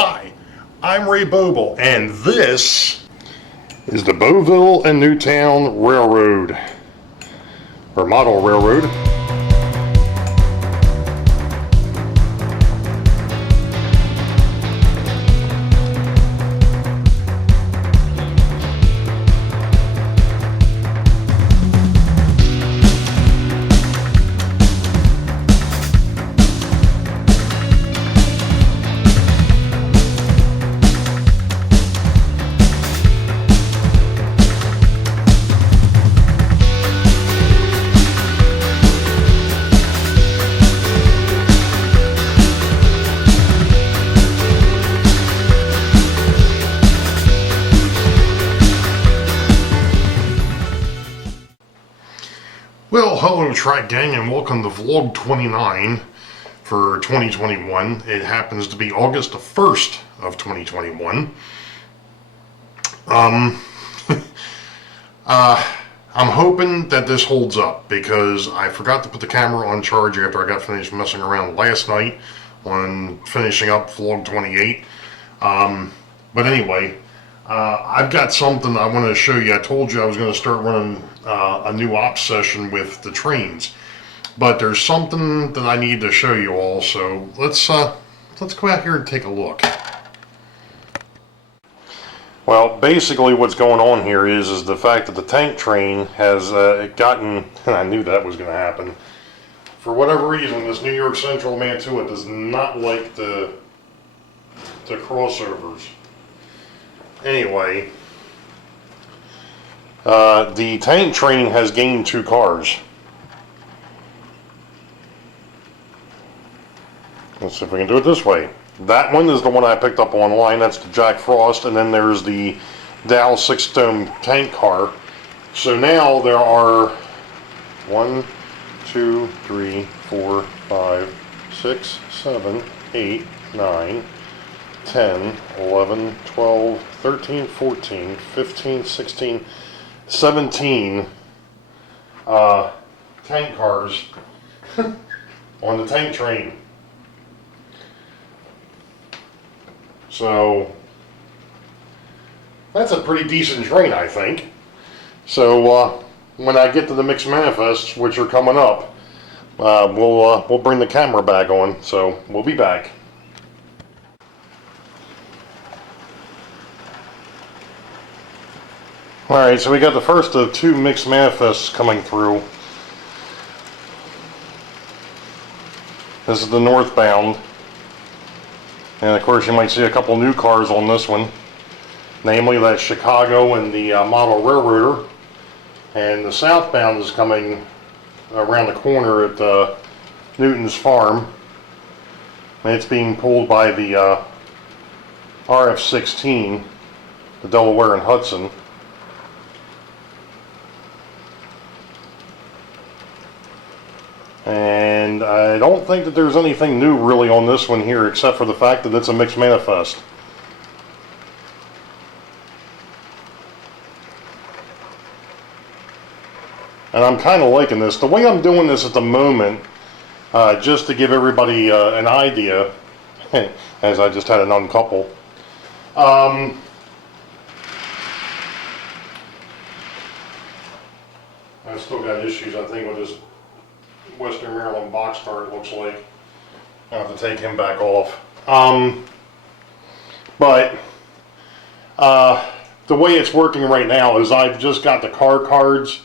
Hi, I'm Ray Boeville, and this is the Boeville and Newtown Railroad, or model railroad. Well, hello track gang, and welcome to vlog 29 for 2021. It happens to be August the 1st of 2021. I'm hoping that this holds up because I forgot to put the camera on charge after I got finished messing around last night on finishing up vlog 28. But anyway, I've got something I want to show you. I told you I was going to start running a new ops session with the trains, but there's something that I need to show you all. So let's go out here and take a look. Well, basically what's going on here is the fact that the tank train has gotten, and I knew that was going to happen. For whatever reason, this New York Central Mantua does not like the crossovers. Anyway, the tank train has gained 2 cars. Let's see if we can do it this way. That one is the one I picked up online. That's the Jack Frost, and then there's the Dow 6-dome tank car. So now there are 1, 2, 3, 4, 5, 6, 7, 8, 9, 10, 11, 12, 13, 14, 15, 16, 17 tank cars on the tank train. So that's a pretty decent train, I think. So when I get to the mixed manifests, which are coming up, we'll bring the camera back on. So we'll be back. Alright, so we got the first of 2 mixed manifests coming through. This is the northbound. And of course you might see a couple new cars on this one. Namely that Chicago and the model railroader. And the southbound is coming around the corner at Newton's farm. And it's being pulled by the RF-16, the Delaware and Hudson. And I don't think that there's anything new really on this one here, except for the fact that it's a mixed manifest. And I'm kind of liking this. The way I'm doing this at the moment, just to give everybody an idea, as I just had an uncouple. I still got issues, I think, with this Western Maryland boxcar, it looks like. I'll have to take him back off. But the way it's working right now is I've just got the car cards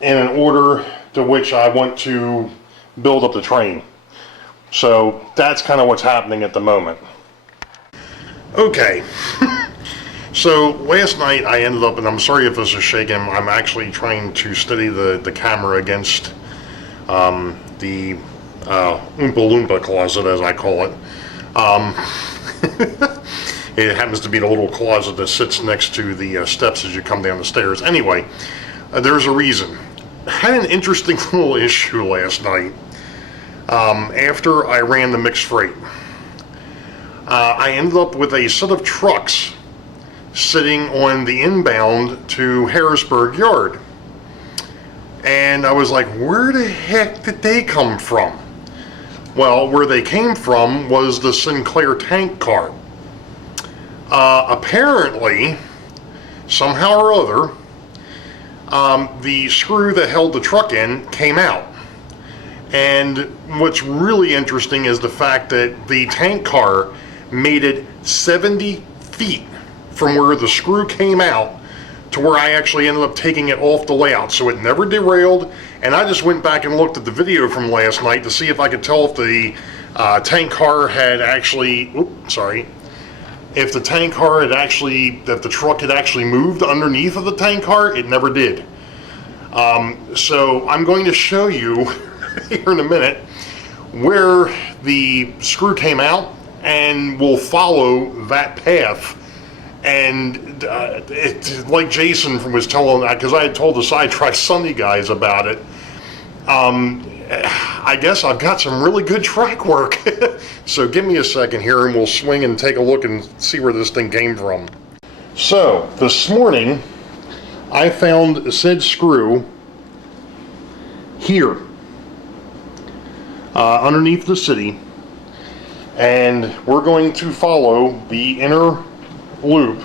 in an order to which I want to build up the train. So that's kind of what's happening at the moment. Okay. So last night I ended up, and I'm sorry if this is shaking, I'm actually trying to steady the camera against the Oompa Loompa closet, as I call it. It happens to be the little closet that sits next to the steps as you come down the stairs. Anyway, there's a reason. I had an interesting little issue last night after I ran the mixed freight. I ended up with a set of trucks sitting on the inbound to Harrisburg Yard. And I was like, where the heck did they come from? Well, where they came from was the Sinclair tank car. Apparently, somehow or other, the screw that held the truck in came out. And what's really interesting is the fact that the tank car made it 70 feet from where the screw came out to where I actually ended up taking it off the layout. So it never derailed, and I just went back and looked at the video from last night to see if I could tell if the tank car had actually, if the tank car had actually, that the truck had actually moved underneath of the tank car. It never did. So I'm going to show you here in a minute where the screw came out, and we'll follow that path. And like Jason was telling, because I had told the Sidetrack Sony guys about it, I guess I've got some really good track work. So give me a second here and we'll swing and take a look and see where this thing came from. So this morning I found said screw here underneath the city, and we're going to follow the inner loop.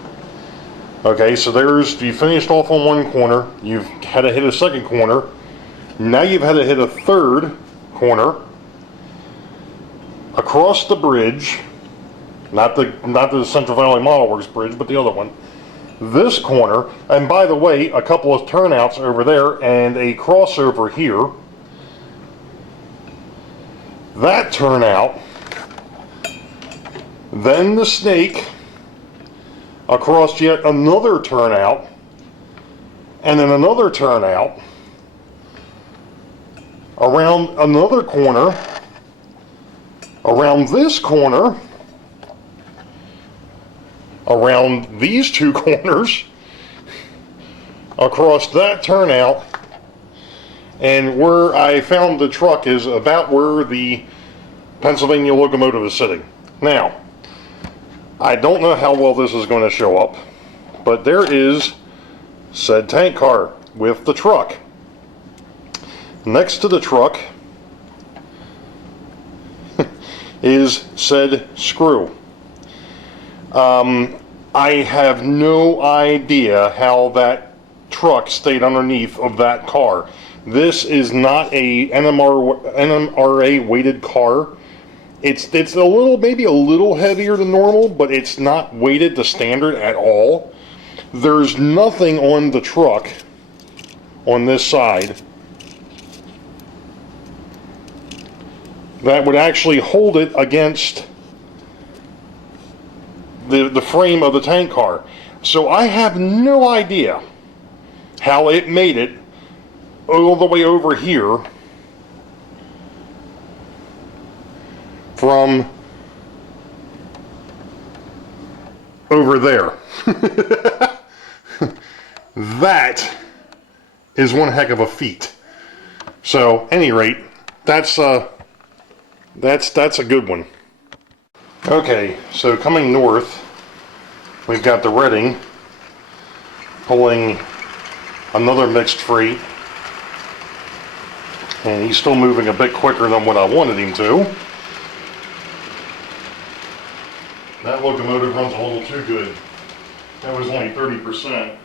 Okay, so you finished off on one corner, you've had to hit a second corner, now you've had to hit a third corner across the bridge, not the Central Valley Model Works bridge, but the other one, this corner, and by the way, a couple of turnouts over there and a crossover here, that turnout, then the snake across yet another turnout, and then another turnout, around another corner, around this corner, around these two corners, across that turnout, and where I found the truck is about where the Pennsylvania locomotive is sitting. Now, I don't know how well this is going to show up, but there is said tank car with the truck. Next to the truck is said screw. I have no idea how that truck stayed underneath of that car. This is not a NMRA weighted car. It's a little, maybe a little heavier than normal, but it's not weighted to standard at all. There's nothing on the truck on this side that would actually hold it against the frame of the tank car. So I have no idea how it made it all the way over here from over there. That is one heck of a feat. So, any rate, that's a good one. Okay, so coming north, we've got the Reading pulling another mixed freight, and he's still moving a bit quicker than what I wanted him to. That locomotive runs a little too good. That was only 30%.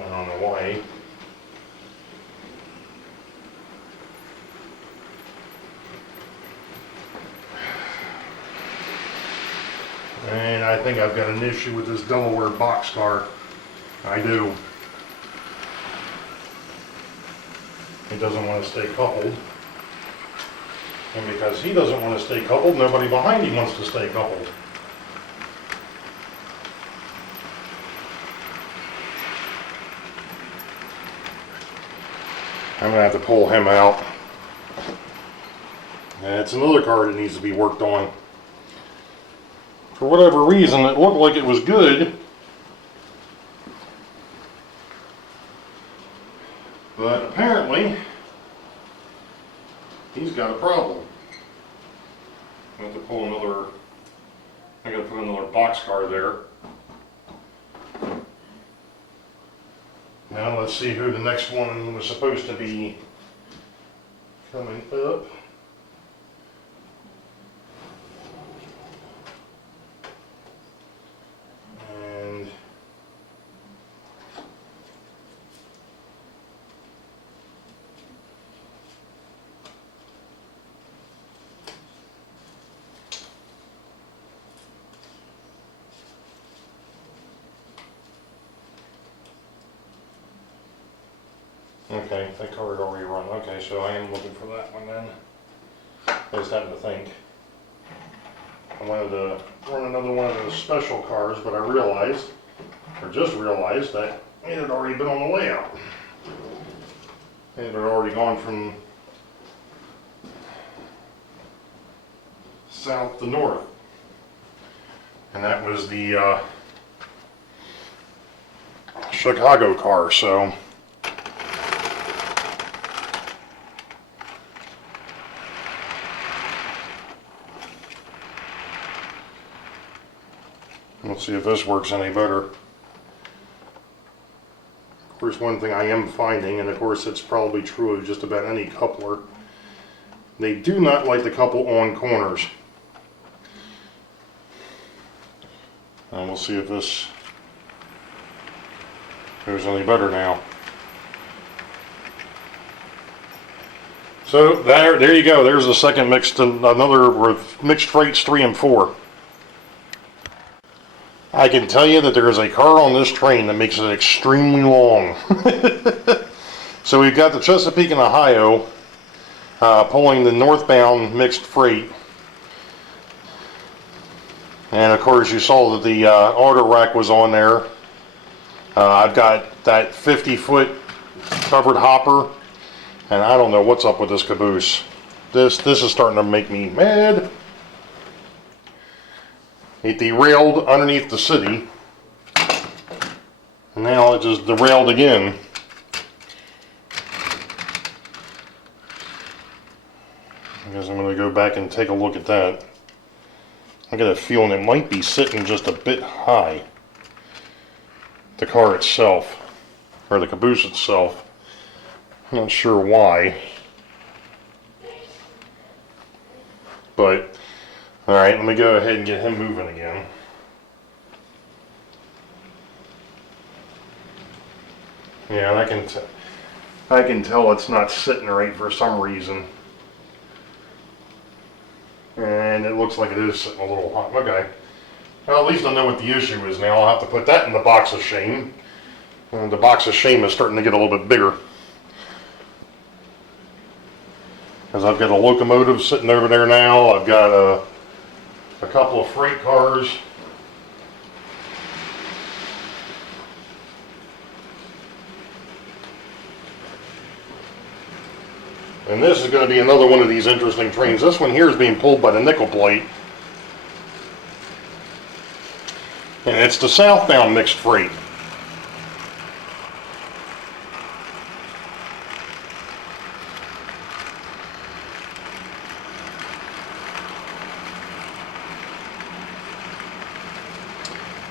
I don't know why. And I think I've got an issue with this Delaware boxcar. I do. It doesn't want to stay coupled. And because he doesn't want to stay coupled, nobody behind him wants to stay coupled. I'm going to have to pull him out. It's another car that needs to be worked on. For whatever reason, it looked like it was good, but apparently he's got a problem. I have to pull another, I gotta put another box car there. Now let's see who the next one was supposed to be coming up. And okay, that car had already run. Okay, so I am looking for that one then. I just happened to think I wanted to run another one of those special cars, but I realized, or just realized, that it had already been on the layout. It had already gone from south to north. And that was the Chicago car, so let's see if this works any better. Of course, one thing I am finding, and of course it's probably true of just about any coupler, they do not like to couple on corners. And we'll see if this goes any better now. So there you go. There's the second mixed, another mixed freights 3 and 4. I can tell you that there is a car on this train that makes it extremely long. So we've got the Chesapeake and Ohio pulling the northbound mixed freight. And of course you saw that the auto rack was on there. I've got that 50-foot covered hopper, and I don't know what's up with this caboose. This is starting to make me mad. It derailed underneath the city, and now it just derailed again. I guess I'm going to go back and take a look at that. I got a feeling it might be sitting just a bit high. The car itself, or the caboose itself. I'm not sure why. But, alright, let me go ahead and get him moving again. Yeah, and I can tell it's not sitting right for some reason. And it looks like it is sitting a little hot. Okay. Well, at least I know what the issue is now. I'll have to put that in the box of shame. And the box of shame is starting to get a little bit bigger. Because I've got a locomotive sitting over there now. I've got a couple of freight cars. And this is going to be another one of these interesting trains. This one here is being pulled by the nickel plate. And it's the southbound mixed freight.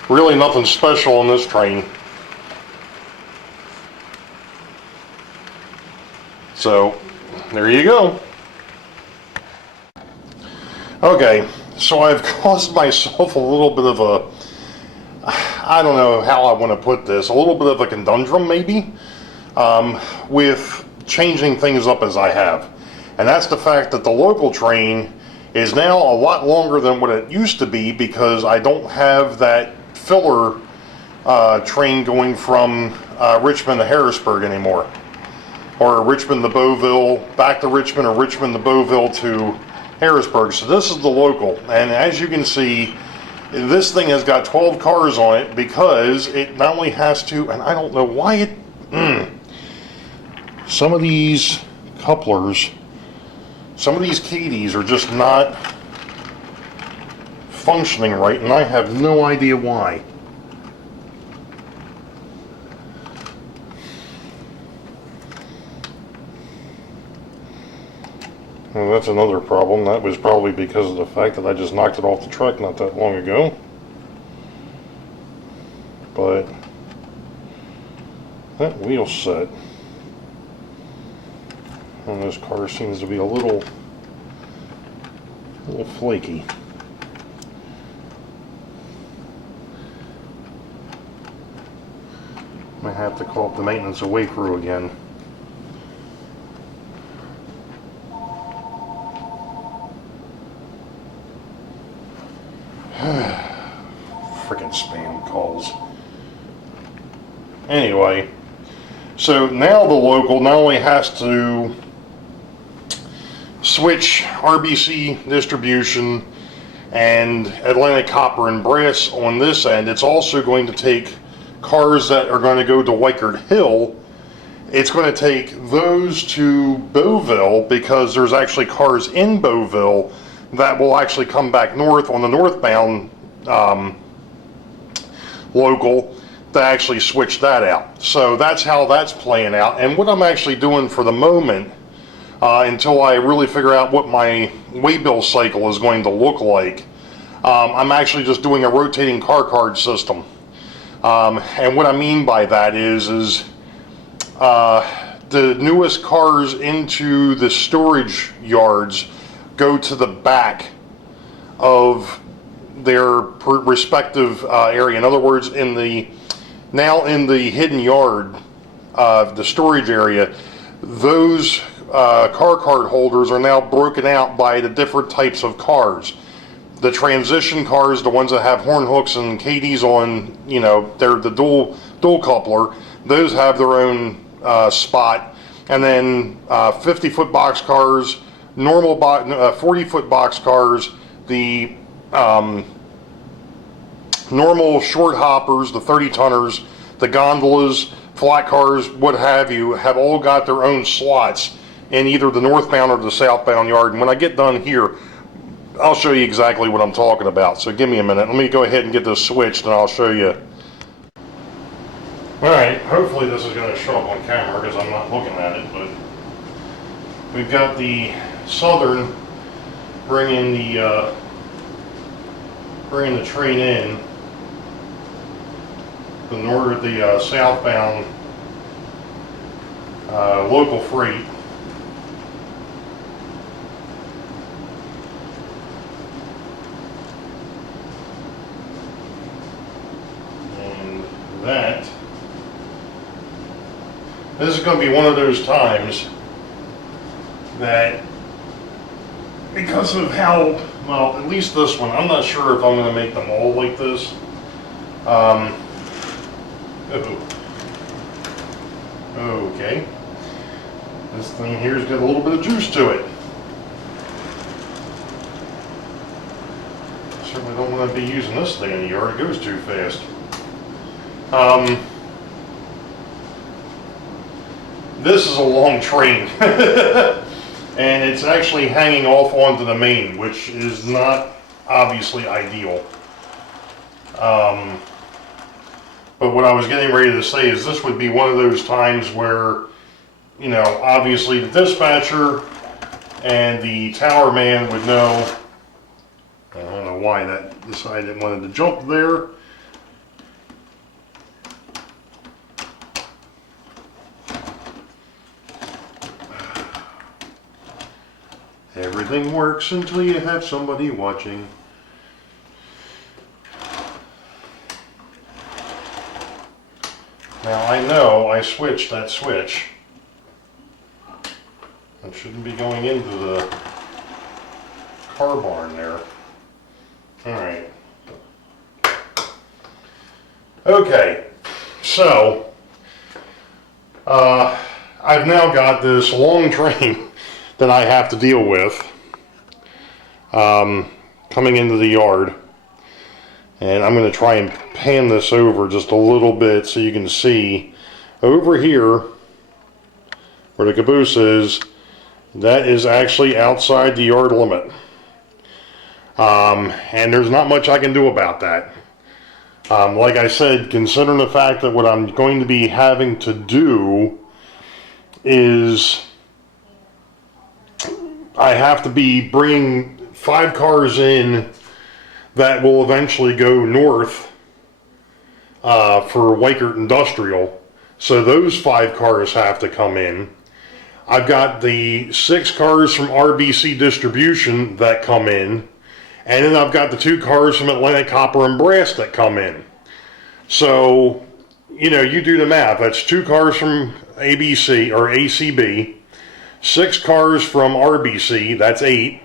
Really nothing special on this train. So, there you go. Okay, so I've caused myself a little bit of a, I don't know how I want to put this, a little bit of a conundrum maybe, with changing things up as I have. And that's the fact that the local train is now a lot longer than what it used to be, because I don't have that filler train going from Richmond to Harrisburg anymore, or Richmond to Boeville, back to Richmond, or Richmond to Boeville to Harrisburg. So this is the local, and as you can see, this thing has got 12 cars on it, because it not only has to, and I don't know why it, some of these couplers some of these KDs are just not functioning right, and I have no idea why. Well, that's another problem. That was probably because of the fact that I just knocked it off the truck not that long ago. But that wheel set on this car seems to be a little flaky. Might have to call up the maintenance away crew again. Freaking spam calls. Anyway, so now the local not only has to switch RBC distribution and Atlantic copper and brass on this end, it's also going to take cars that are going to go to Wykert Hill. It's going to take those to Boeville, because there's actually cars in Boeville that will actually come back north on the northbound local to actually switch that out. So that's how that's playing out. And what I'm actually doing for the moment, until I really figure out what my waybill cycle is going to look like, I'm actually just doing a rotating car card system. And what I mean by that is the newest cars into the storage yards go to the back of their respective area. In other words, now in the hidden yard, the storage area, those car card holders are now broken out by the different types of cars. The transition cars, the ones that have horn hooks and KDs on, you know, they're the dual coupler, those have their own spot. And then 50-foot box cars, normal 40-foot box cars, the normal short hoppers, the 30-tonners, the gondolas, flat cars, what have you, have all got their own slots in either the northbound or the southbound yard. And when I get done here, I'll show you exactly what I'm talking about. So give me a minute. Let me go ahead and get this switched and I'll show you. Alright, hopefully this is going to show up on camera because I'm not looking at it, but we've got the Southern bringing the train in. The southbound local freight. And this is going to be one of those times that, because of how, well, at least this one, I'm not sure if I'm going to make them all like this. Okay. This thing here's got a little bit of juice to it. Certainly don't want to be using this thing in the yard, it goes too fast. This is a long train. And it's actually hanging off onto the main, which is not obviously ideal. But what I was getting ready to say is this would be one of those times where, you know, obviously the dispatcher and the tower man would know. I don't know why that decided it wanted to jump there. Everything works until you have somebody watching. Now I know I switched that switch. It shouldn't be going into the car barn there. Alright. Okay, so I've now got this long train that I have to deal with coming into the yard, and I'm going to try and pan this over just a little bit so you can see over here where the caboose is. That is actually outside the yard limit. And there's not much I can do about that. Like I said, considering the fact that what I'm going to be having to do is I have to be bringing 5 cars in that will eventually go north for Weichert Industrial. So those 5 cars have to come in. I've got the 6 cars from RBC Distribution that come in. And then I've got the 2 cars from Atlantic Copper and Brass that come in. So, you know, you do the math. That's 2 cars from ABC or ACB, 6 cars from RBC, that's 8,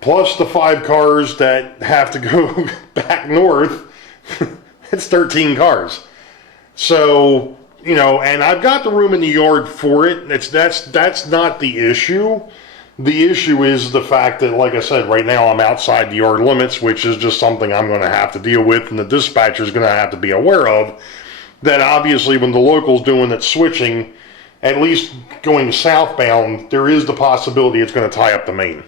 plus the 5 cars that have to go back north, it's 13 cars. So, you know, and I've got the room in the yard for it. That's not the issue. The issue is the fact that, like I said, right now I'm outside the yard limits, which is just something I'm going to have to deal with, and the dispatcher is going to have to be aware of. That obviously when the local's doing its switching, at least going southbound, there is the possibility it's going to tie up the main.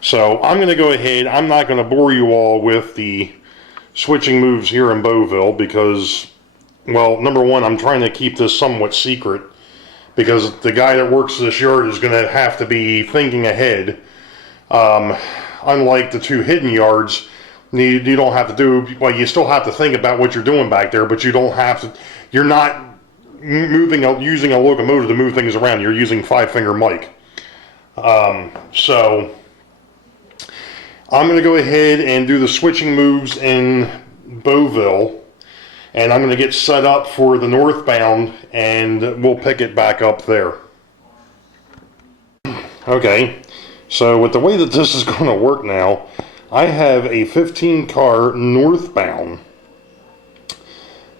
So I'm going to go ahead. I'm not going to bore you all with the switching moves here in Boeville because, well, number one, I'm trying to keep this somewhat secret because the guy that works this yard is going to have to be thinking ahead. Unlike the 2 hidden yards, you don't have to do, well, you still have to think about what you're doing back there, but you don't have to, you're not using a locomotive to move things around. You're using 5-finger mic. So I'm going to go ahead and do the switching moves in Boeville, and I'm going to get set up for the northbound, and we'll pick it back up there. Okay, so with the way that this is going to work now, I have a 15-car northbound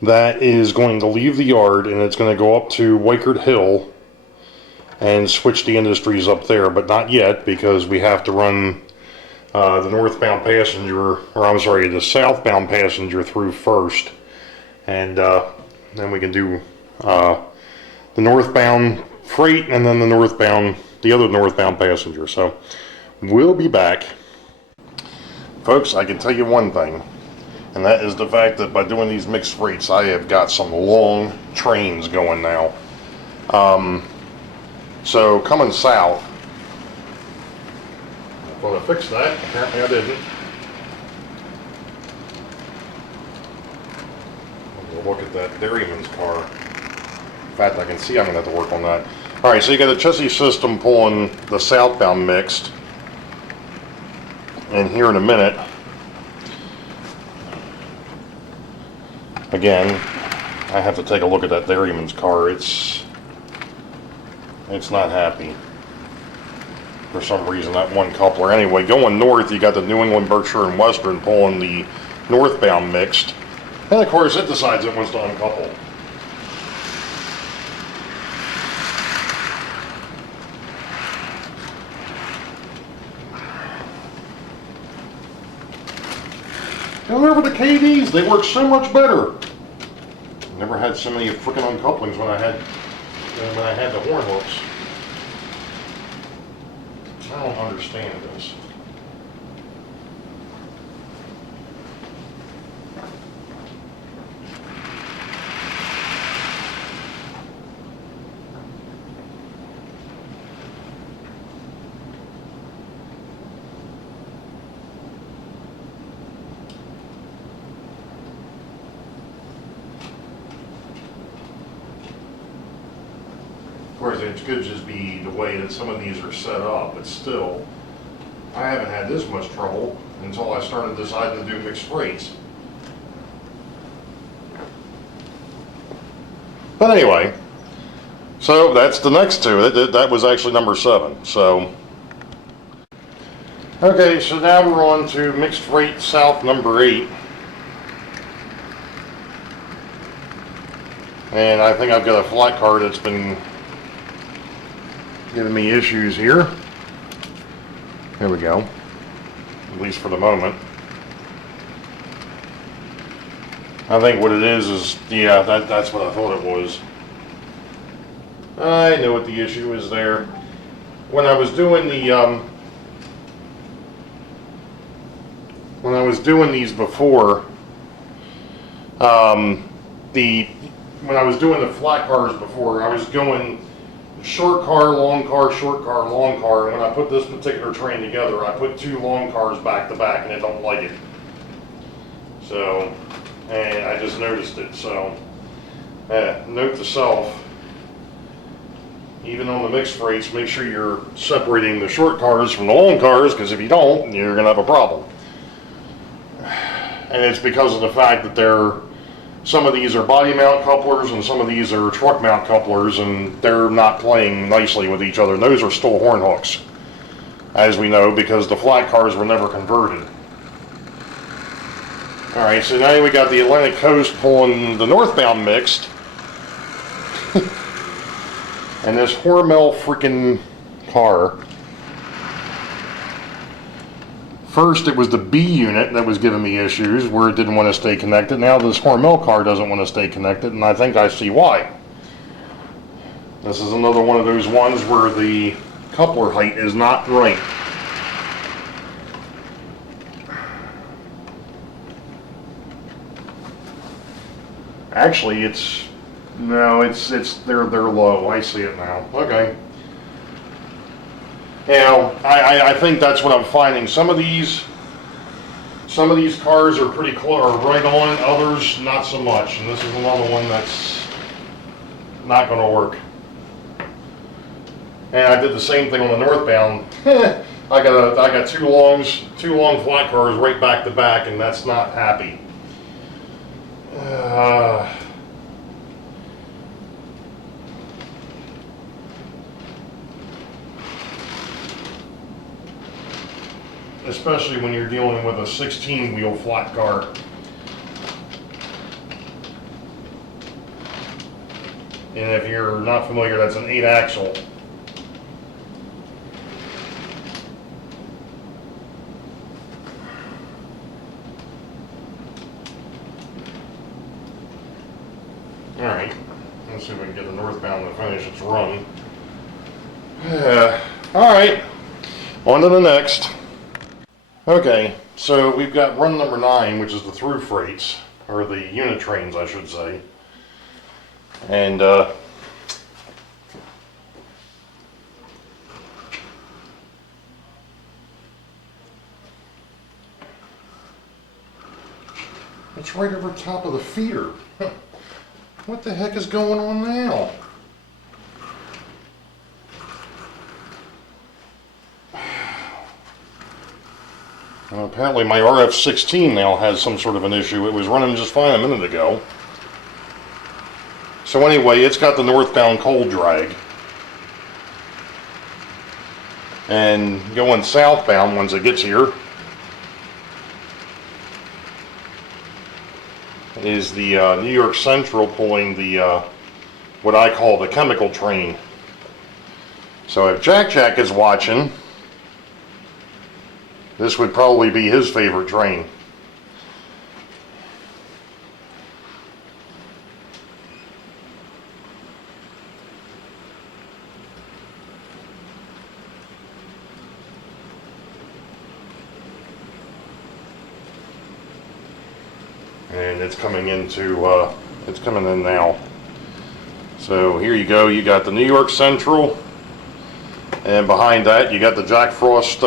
that is going to leave the yard, and it's going to go up to Weichert Hill and switch the industries up there, but not yet because we have to run the northbound passenger, or I'm sorry, the southbound passenger through first, and then we can do the northbound freight and then the other northbound passenger. So we'll be back. Folks, I can tell you one thing, and that is the fact that by doing these mixed freights, I have got some long trains going now. So coming south, I'm going to fix that. Apparently I didn't. We'll look at that dairyman's car. In fact, I can see I'm going to have to work on that. Alright, so you got the chassis system pulling the southbound mixed. And here in a minute, again, I have to take a look at that dairyman's car. It's not happy for some reason, that one coupler. Anyway, going north, you got the New England, Berkshire, and Western pulling the northbound mixed. And of course, it decides it wants to uncouple. Go over the KDs, they work so much better. Never had so many freaking uncouplings when I had the horn hooks. I don't understand this. Of course, it could just be the way that some of these are set up, but still, I haven't had this much trouble until I started deciding to do mixed freights. But anyway, so that's the next two. That was actually number 7. So, okay, so now we're on to mixed freight south number 8. And I think I've got a flat car that's been giving me issues here. Here we go. At least for the moment. I think what it is yeah, that's what I thought it was. I know what the issue is there. when I was doing the when I was doing these before, when I was doing the flat cars before, I was going short car, long car, short car, long car. And when I put this particular train together, I put 2 long cars back to back, and it don't like it. So, and I just noticed it. So, note to self: even on the mixed freights, make sure you're separating the short cars from the long cars, because if you don't, you're gonna have a problem. And it's because of the fact that some of these are body mount couplers and some of these are truck mount couplers, and they're not playing nicely with each other. And those are still horn hooks, as we know, because the flat cars were never converted. Alright, so now we got the Atlantic Coast pulling the northbound mixed. And this Hormel freaking car. First, it was the B unit that was giving me issues where it didn't want to stay connected. Now this Hormel car doesn't want to stay connected, and I think I see why. This is another one of those ones where the coupler height is not right. Actually, they're low. I see it now. Okay. Now, I think that's what I'm finding. Some of these cars are pretty close, or right on. Others, not so much. And this is another one that's not going to work. And I did the same thing on the northbound. I got two long flat cars right back to back, and that's not happy. Especially when you're dealing with a 16-wheel flat car. And if you're not familiar, that's an 8-axle. Alright, let's see if we can get the northbound to finish its run. Alright, on to the next. Okay, so we've got run number 9, which is the through freights, or the unit trains, I should say. And it's right over top of the feeder. What the heck is going on now? Well, apparently my RF-16 now has some sort of an issue. It was running just fine a minute ago. So anyway, it's got the northbound cold drag. And going southbound once it gets here is the New York Central pulling the what I call the chemical train. So if Jack is watching, this would probably be his favorite train. And it's coming into, it's coming in now. So here you go, you got the New York Central, and behind that you got the Jack Frost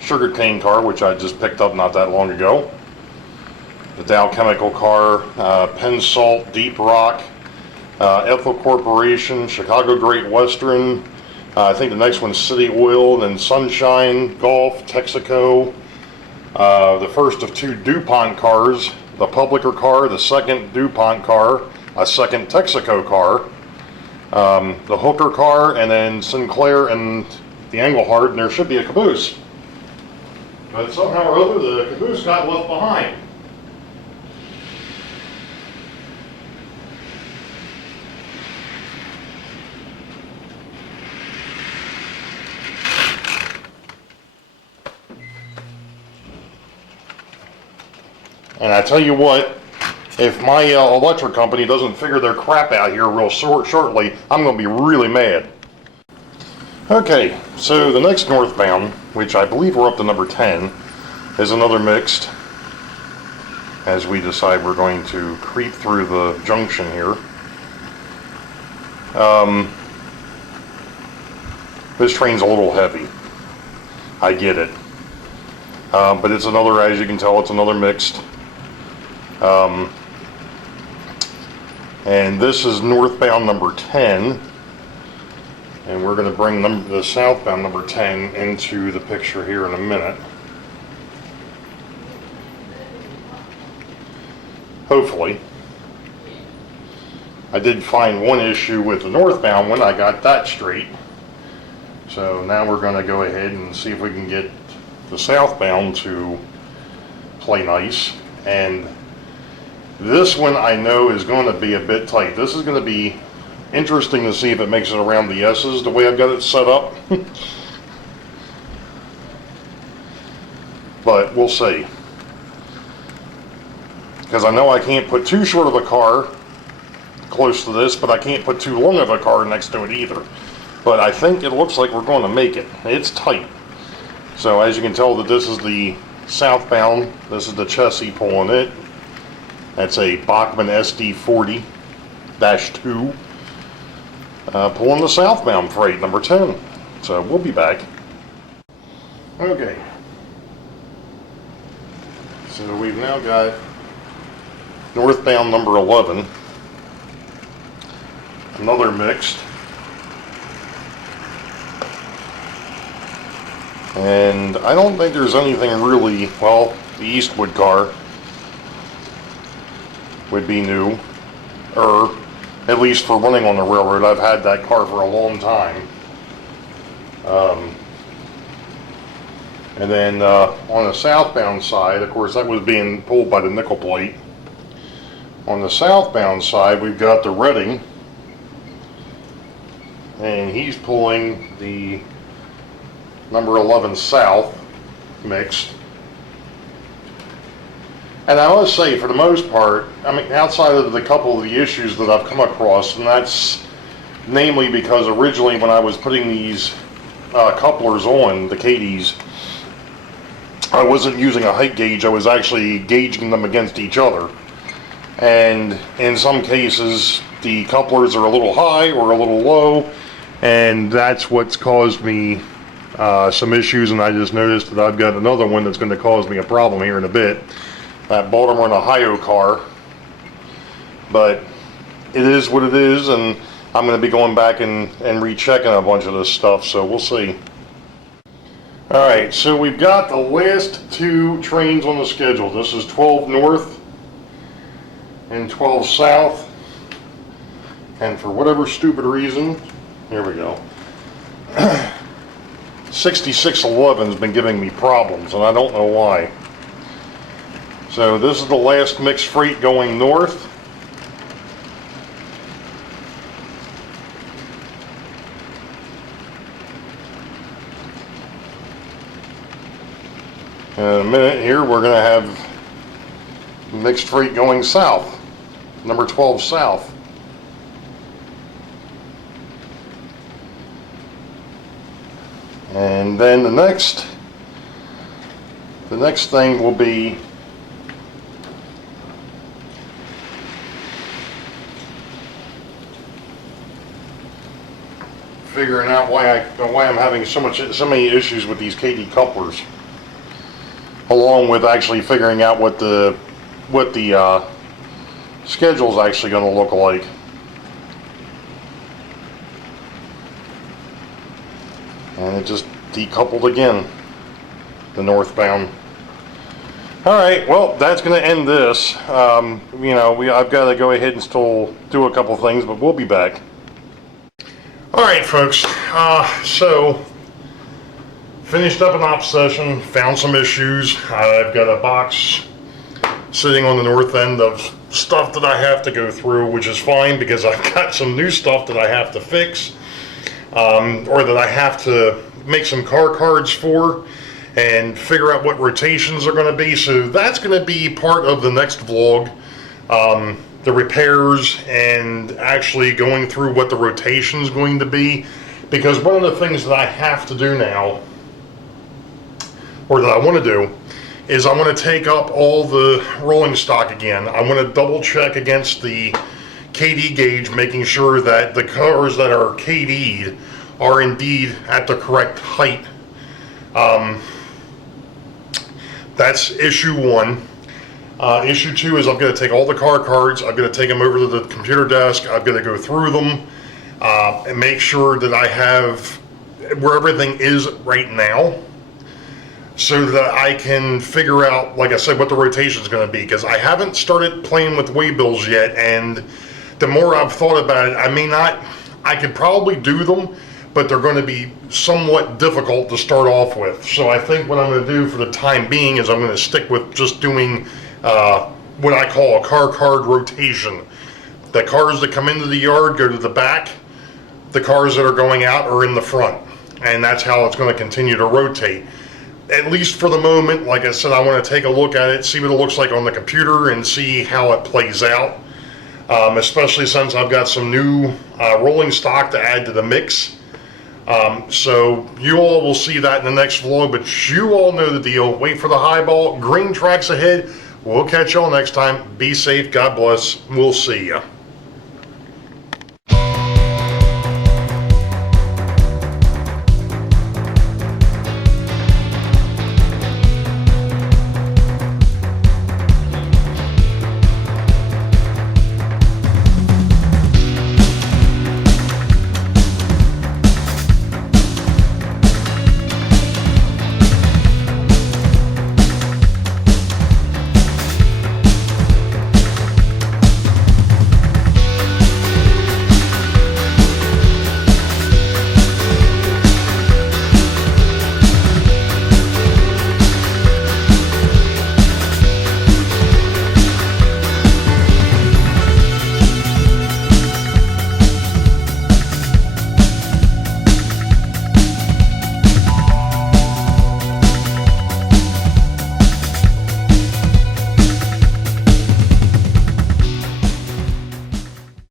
sugarcane car, which I just picked up not that long ago. The Dow Chemical car, Penn Salt, Deep Rock, Ethel Corporation, Chicago Great Western. I think the next one's City Oil, then Sunshine, Gulf, Texaco. The first of 2 DuPont cars, the Publicker car, the second DuPont car, a second Texaco car, the Hooker car, and then Sinclair and the Engelhard, and there should be a caboose. But somehow or other, the caboose got left behind. And I tell you what, if my electric company doesn't figure their crap out here real shortly, I'm going to be really mad. Okay, so the next northbound, which I believe we're up to number 10, is another mixed, as we decide we're going to creep through the junction here. This train's a little heavy. I get it. But it's another, as you can tell, it's another mixed. And this is northbound number 10. And we're going to bring the southbound number 10 into the picture here in a minute. Hopefully. I did find one issue with the northbound one. I got that straight. So now we're going to go ahead and see if we can get the southbound to play nice. And this one I know is going to be a bit tight. This is going to be interesting to see if it makes it around the S's the way I've got it set up. But we'll see. Because I know I can't put too short of a car close to this, but I can't put too long of a car next to it either. But I think it looks like we're going to make it. It's tight. So as you can tell, that this is the southbound. This is the chassis pulling it. That's a Bachmann SD40-2. Pulling the southbound freight, number 10. So we'll be back. Okay. So we've now got northbound number 11. Another mixed. And I don't think there's anything really, well, the Eastwood car would be new, or at least for running on the railroad. I've had that car for a long time. And then on the southbound side, of course, that was being pulled by the nickel plate. On the southbound side, we've got the Reading, and he's pulling the number 11 South mixed. And I must say, for the most part, I mean, outside of the couple of the issues that I've come across, and that's namely because originally when I was putting these couplers on, the Cadies, I wasn't using a height gauge, I was actually gauging them against each other. And in some cases, the couplers are a little high or a little low, and that's what's caused me some issues, and I just noticed that I've got another one that's going to cause me a problem here in a bit. That Baltimore and Ohio car, but it is what it is, and I'm going to be going back and rechecking a bunch of this stuff, so we'll see. Alright, so we've got the last two trains on the schedule. This is 12 North and 12 South, and for whatever stupid reason, here we go, 6611's been giving me problems, and I don't know why. So this is the last mixed freight going north. In a minute here, we're going to have mixed freight going south, number 12 South. And then the next thing will be figuring out why I'm having so many issues with these KD couplers, along with actually figuring out what the schedule's actually going to look like. And it just decoupled again, the northbound. Alright, well, that's going to end this. You know, I've got to go ahead and still do a couple things, but we'll be back. Alright, folks, so finished up an op session, found some issues. I've got a box sitting on the north end of stuff that I have to go through, which is fine because I've got some new stuff that I have to fix, or that I have to make some car cards for and figure out what rotations are going to be. So that's going to be part of the next vlog. The repairs and actually going through what the rotation is going to be, because one of the things that I have to do now, or that I want to do, is I want to take up all the rolling stock again. I want to double check against the KD gauge, making sure that the cars that are KD'd are indeed at the correct height. That's issue one. Issue two is I'm going to take all the car cards, I'm going to take them over to the computer desk, I'm going to go through them and make sure that I have where everything is right now, so that I can figure out, like I said, what the rotation is going to be, because I haven't started playing with waybills yet, and the more I've thought about it, I could probably do them, but they're going to be somewhat difficult to start off with. So I think what I'm going to do for the time being is I'm going to stick with just doing what I call a car card rotation. The cars that come into the yard go to the back, the cars that are going out are in the front, and that's how it's going to continue to rotate. At least for the moment, like I said, I want to take a look at it, see what it looks like on the computer, and see how it plays out. Especially since I've got some new rolling stock to add to the mix. So you all will see that in the next vlog, but you all know the deal. Wait for the highball. Green tracks ahead. We'll catch y'all next time. Be safe. God bless. We'll see ya.